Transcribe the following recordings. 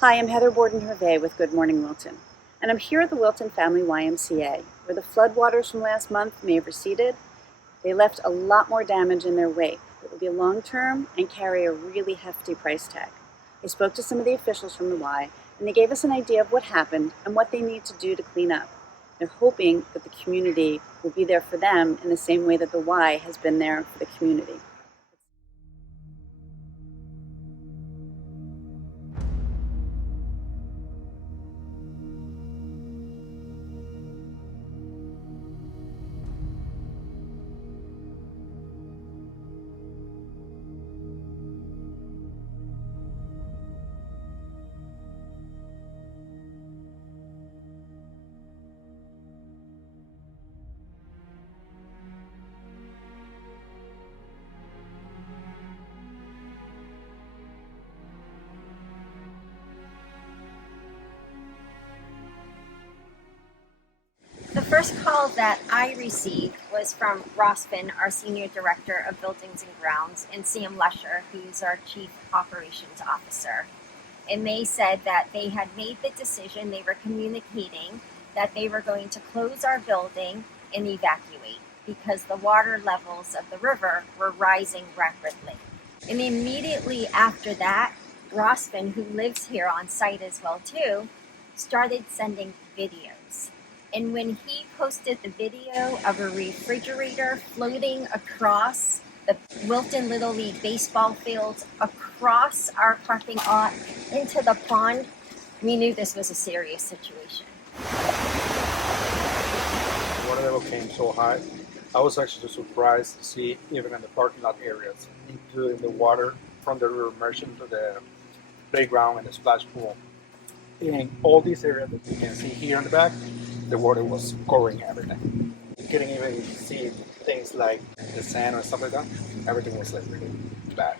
Hi, I'm Heather Borden-Hervé with Good Morning Wilton, and I'm here at the Wilton Family YMCA, where the floodwaters from last month may have receded. They left a lot more damage in their wake that will be long-term and carry a really hefty price tag. I spoke to some of the officials from the Y, and they gave us an idea of what happened and what they need to do to clean up. They're hoping that the community will be there for them in the same way that the Y has been there for the community. The first call that I received was from Ross Finn, our Senior Director of Buildings and Grounds, and Sam Lesher, who's our Chief Operations Officer. And they said that they had made the decision, they were communicating that they were going to close our building and evacuate because the water levels of the river were rising rapidly. And immediately after that, Ross Finn, who lives here on site as well too, started sending videos. And when he posted the video of a refrigerator floating across the Wilton Little League baseball fields, across our parking lot, into the pond, we knew this was a serious situation. Water level came so high. I was actually surprised to see even in the parking lot areas, including the water from the river merging to the playground and the splash pool. In all these areas that you can see here in the back, the water was covering everything. You couldn't even see things like the sand or stuff like that. Everything was like really bad.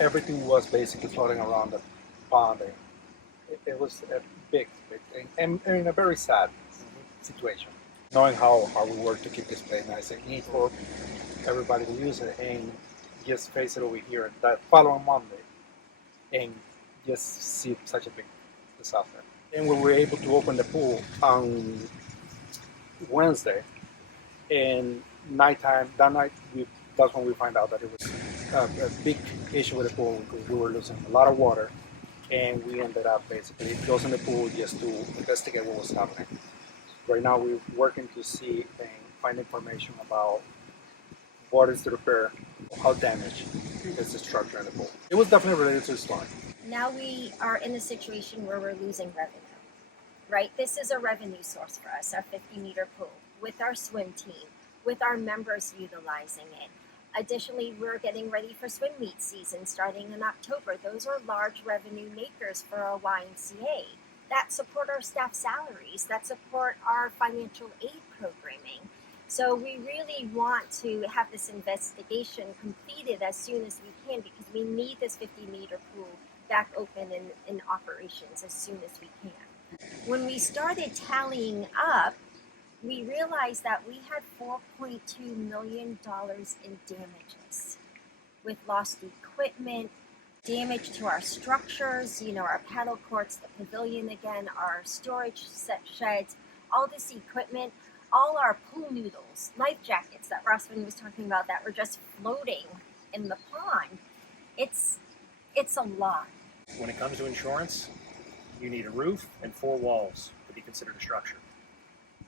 Everything was basically floating around the pond. And it was a big thing, and in a very sad situation. Knowing how hard we work to keep this place nice and neat for everybody to use it, and just face it over here that following Monday, and just see such a big disaster. And we were able to open the pool on Wednesday, and nighttime that night that's when we find out that it was a big issue with the pool because we were losing a lot of water, and we ended up basically closing the pool just to investigate what was happening. Right now we're working to see and find information about what is the repair, how damaged is the structure in the pool. It was definitely related to the storm. Now we are in a situation where we're losing revenue, right? This is a revenue source for us, our 50-meter pool, with our swim team, with our members utilizing it. Additionally, we're getting ready for swim meet season starting in October. Those are large revenue makers for our YMCA that support our staff salaries, that support our financial aid programming. So we really want to have this investigation completed as soon as we can because we need this 50-meter pool back open in operations as soon as we can. When we started tallying up, we realized that we had $4.2 million in damages with lost equipment, damage to our structures, our paddle courts, the pavilion again, our storage sheds, all this equipment, all our pool noodles, life jackets that Rossman was talking about that were just floating in the pond. It's a lot. When it comes to insurance, you need a roof and 4 walls to be considered a structure.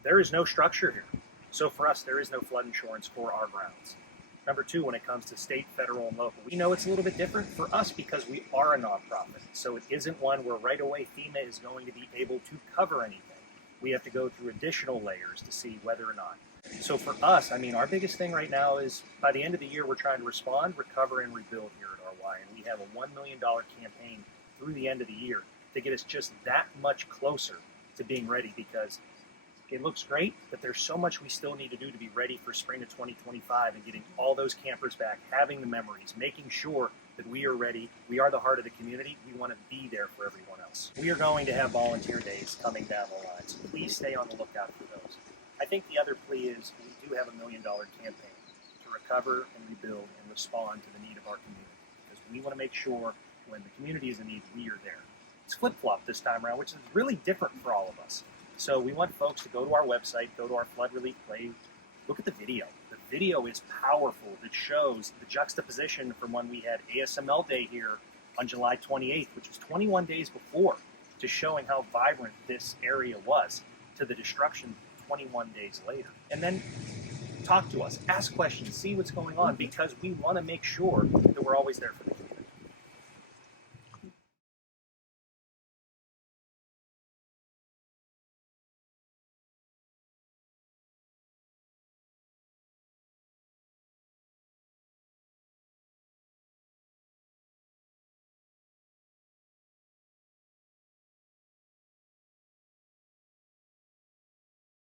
There is no structure here. So for us, there is no flood insurance for our grounds. Number 2, when it comes to state, federal, and local, we know it's a little bit different for us because we are a nonprofit. So it isn't one where right away FEMA is going to be able to cover anything. We have to go through additional layers to see whether or not. So for us, our biggest thing right now is by the end of the year, we're trying to respond, recover, and rebuild here at RY. And we have a $1 million campaign through the end of the year to get us just that much closer to being ready because it looks great, but there's so much we still need to do to be ready for spring of 2025 and getting all those campers back, having the memories, making sure that we are ready. We are the heart of the community. We want to be there for everyone else. We are going to have volunteer days coming down the line, so please stay on the lookout for those. I think the other plea is we do have a $1 million campaign to recover and rebuild and respond to the need of our community because we want to make sure when the community is in need, we are there. It's flip-flop this time around, which is really different for all of us. So we want folks to go to our website, go to our flood relief page, look at the video. The video is powerful. It shows the juxtaposition from when we had ASML Day here on July 28th, which was 21 days before, to showing how vibrant this area was, to the destruction 21 days later. And then talk to us, ask questions, see what's going on, because we want to make sure that we're always there for the kids.